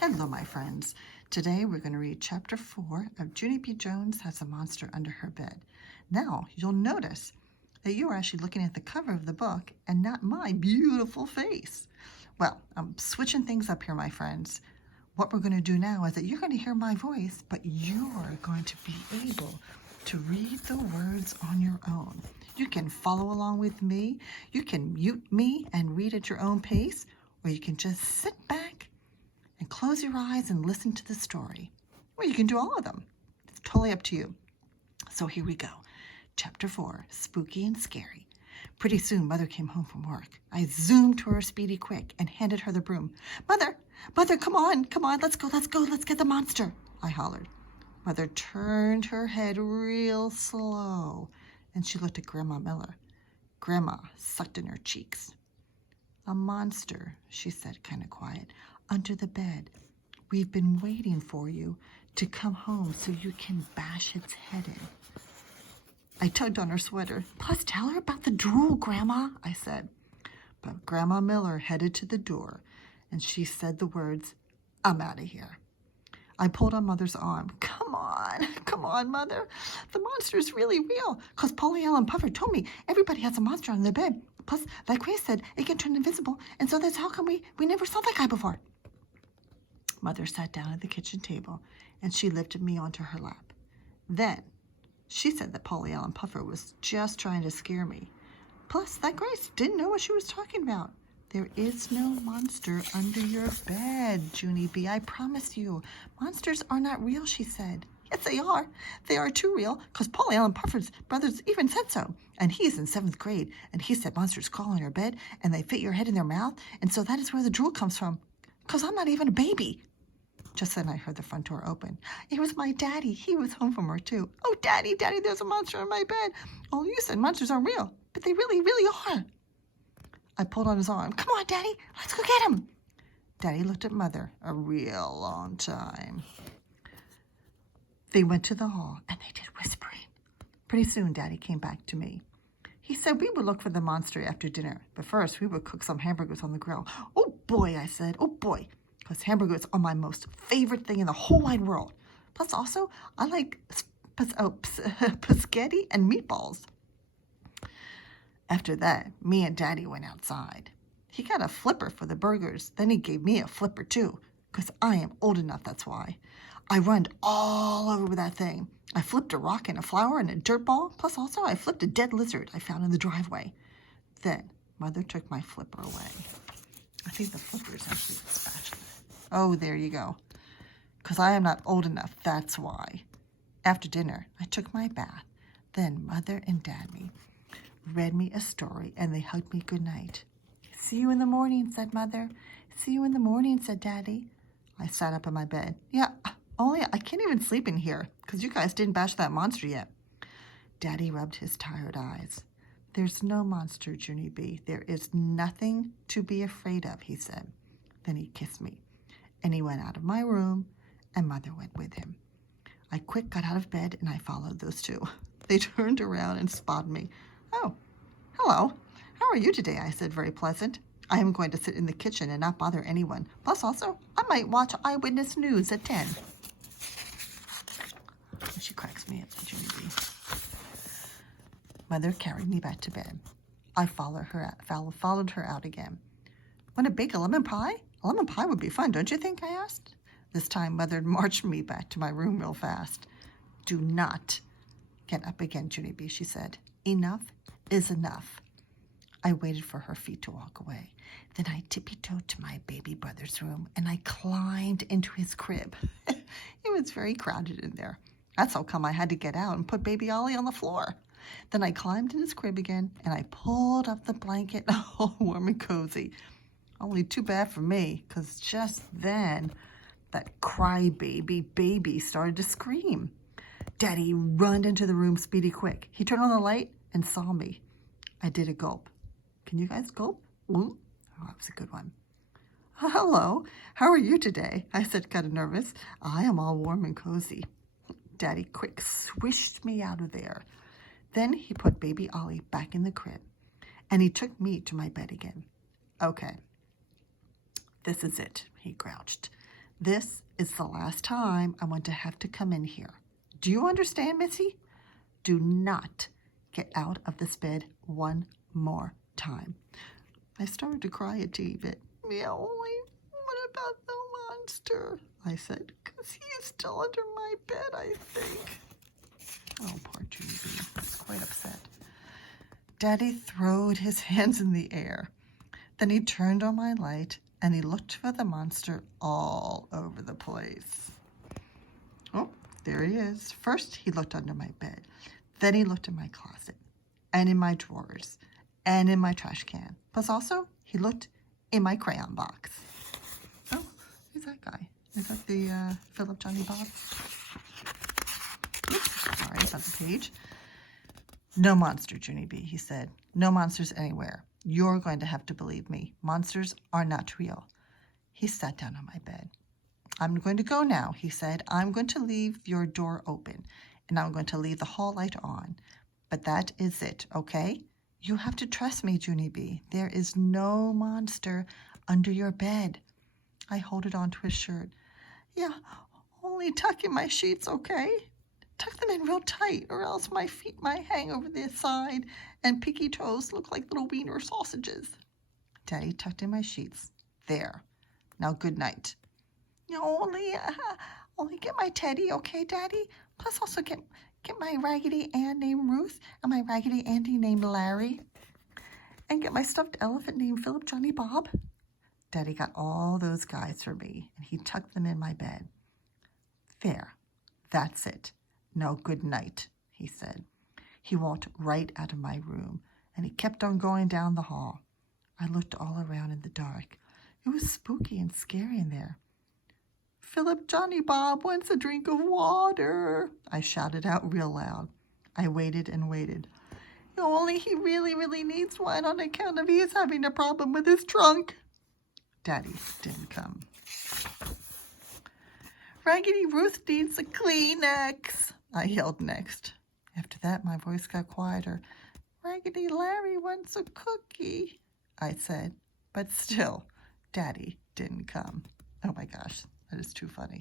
Hello, my friends. Today we're going to read Chapter 4 of Junie B. Jones Has a Monster Under Her Bed. Now, you'll notice that you are actually looking at the cover of the book and not my beautiful face. Well, I'm switching things up here, my friends. What we're going to do now is that you're going to hear my voice, but you're going to be able to read the words on your own. You can follow along with me. You can mute me and read at your own pace, or you can just sit back and close your eyes and listen to the story. Or you can do all of them. It's totally up to you. So here we go. Chapter 4, Spooky and Scary. Pretty soon, Mother came home from work. I zoomed to her speedy quick and handed her the broom. Mother, come on, let's go, let's get the monster, I hollered. Mother turned her head real slow, and she looked at Grandma Miller. Grandma sucked in her cheeks. A monster, she said, kind of quiet, under the bed. We've been waiting for you to come home so you can bash its head in. I tugged on her sweater. Plus, tell her about the drool, Grandma, I said. But Grandma Miller headed to the door, and she said the words, I'm out of here. I pulled on Mother's arm. Come on, Mother. The monster's really real, because Polly Allen Puffer told me everybody has a monster on their bed. Plus, like Grace said, it can turn invisible, and so that's how come we never saw that guy before. Mother sat down at the kitchen table, and she lifted me onto her lap. Then, she said that Polly Allen Puffer was just trying to scare me. Plus, that Grace didn't know what she was talking about. There is no monster under your bed, Junie B. I promise you. Monsters are not real, she said. Yes, they are. They are too real, because Polly Allen Puffer's brothers even said so. And he's in 7th grade, and he said monsters crawl on your bed, and they fit your head in their mouth, and so that is where the drool comes from. Because I'm not even a baby. Just then I heard the front door open. It was my daddy. He was home from work, too. Oh, Daddy, there's a monster in my bed. Oh, you said monsters aren't real, but they really, really are. I pulled on his arm. Come on, Daddy, let's go get him. Daddy looked at Mother a real long time. They went to the hall, and they did whispering. Pretty soon, Daddy came back to me. He said we would look for the monster after dinner, but first we would cook some hamburgers on the grill. Oh, boy, I said, oh, boy. Because hamburgers are my most favorite thing in the whole wide world. Plus, also, I like spaghetti and meatballs. After that, me and Daddy went outside. He got a flipper for the burgers. Then he gave me a flipper, too, because I am old enough, that's why. I runned all over with that thing. I flipped a rock and a flower and a dirt ball. Plus, also, I flipped a dead lizard I found in the driveway. Then, Mother took my flipper away. I think the flipper is actually the spatula. Oh, there you go. Because I am not old enough, that's why. After dinner, I took my bath. Then Mother and Daddy read me a story, and they hugged me goodnight. See you in the morning, said Mother. See you in the morning, said Daddy. I sat up in my bed. Yeah, only I can't even sleep in here, because you guys didn't bash that monster yet. Daddy rubbed his tired eyes. There's no monster, Junie B. There is nothing to be afraid of, he said. Then he kissed me. And he went out of my room, and Mother went with him. I quick got out of bed, and I followed those two. They turned around and spotted me. Oh, hello. How are you today? I said, very pleasant. I am going to sit in the kitchen and not bother anyone. Plus, also, I might watch Eyewitness News at 10. And she cracks me up, Junie B. Mother carried me back to bed. I followed her out again. Want to bake a lemon pie? A lemon pie would be fun, don't you think? I asked. This time, Mother marched me back to my room real fast. Do not get up again, Junie B, she said. Enough is enough. I waited for her feet to walk away. Then I tippy-toed to my baby brother's room, and I climbed into his crib. It was very crowded in there. That's how come I had to get out and put baby Ollie on the floor. Then I climbed in his crib again, and I pulled up the blanket, all warm and cozy. Only too bad for me, because just then, that crybaby baby started to scream. Daddy run into the room speedy quick. He turned on the light and saw me. I did a gulp. Can you guys gulp? Ooh. Oh, that was a good one. Hello, how are you today? I said, kind of nervous. I am all warm and cozy. Daddy quick swished me out of there. Then he put baby Ollie back in the crib, and he took me to my bed again. Okay. This is it, he grouched. This is the last time I want to have to come in here. Do you understand, Missy? Do not get out of this bed one more time. I started to cry a teeny bit. Meow, what about the monster? I said, because he is still under my bed, I think. Oh, poor Junie B. He's quite upset. Daddy throwed his hands in the air. Then he turned on my light and he looked for the monster all over the place. Oh, there he is. First, he looked under my bed. Then he looked in my closet and in my drawers and in my trash can. Plus also, he looked in my crayon box. Oh, who's that guy? Is that the Philip Johnny Bob? Oops, sorry, it's on the page. No monster, Junie B, he said. No monsters anywhere. You're going to have to believe me. Monsters are not real. He sat down on my bed. I'm going to go now, he said. I'm going to leave your door open, and I'm going to leave the hall light on. But that is it, okay? You have to trust me, Junie B. There is no monster under your bed. I holded on to his shirt. Yeah, only tuck in my sheets, okay? Tuck them in real tight, or else my feet might hang over the side and pinky toes look like little wiener sausages. Daddy tucked in my sheets. There. Now, good night. Only get my teddy, okay, Daddy? Plus also get my Raggedy Ann named Ruth and my Raggedy Andy named Larry. And get my stuffed elephant named Philip Johnny Bob. Daddy got all those guys for me, and he tucked them in my bed. There. That's it. Now, good night, he said. He walked right out of my room, and he kept on going down the hall. I looked all around in the dark. It was spooky and scary in there. Philip Johnny Bob wants a drink of water, I shouted out real loud. I waited and waited. Only he really, really needs one on account of he is having a problem with his trunk. Daddy didn't come. Raggedy Ruth needs a Kleenex, I yelled next. After that, my voice got quieter. Raggedy Larry wants a cookie, I said. But still, Daddy didn't come. Oh my gosh, that is too funny.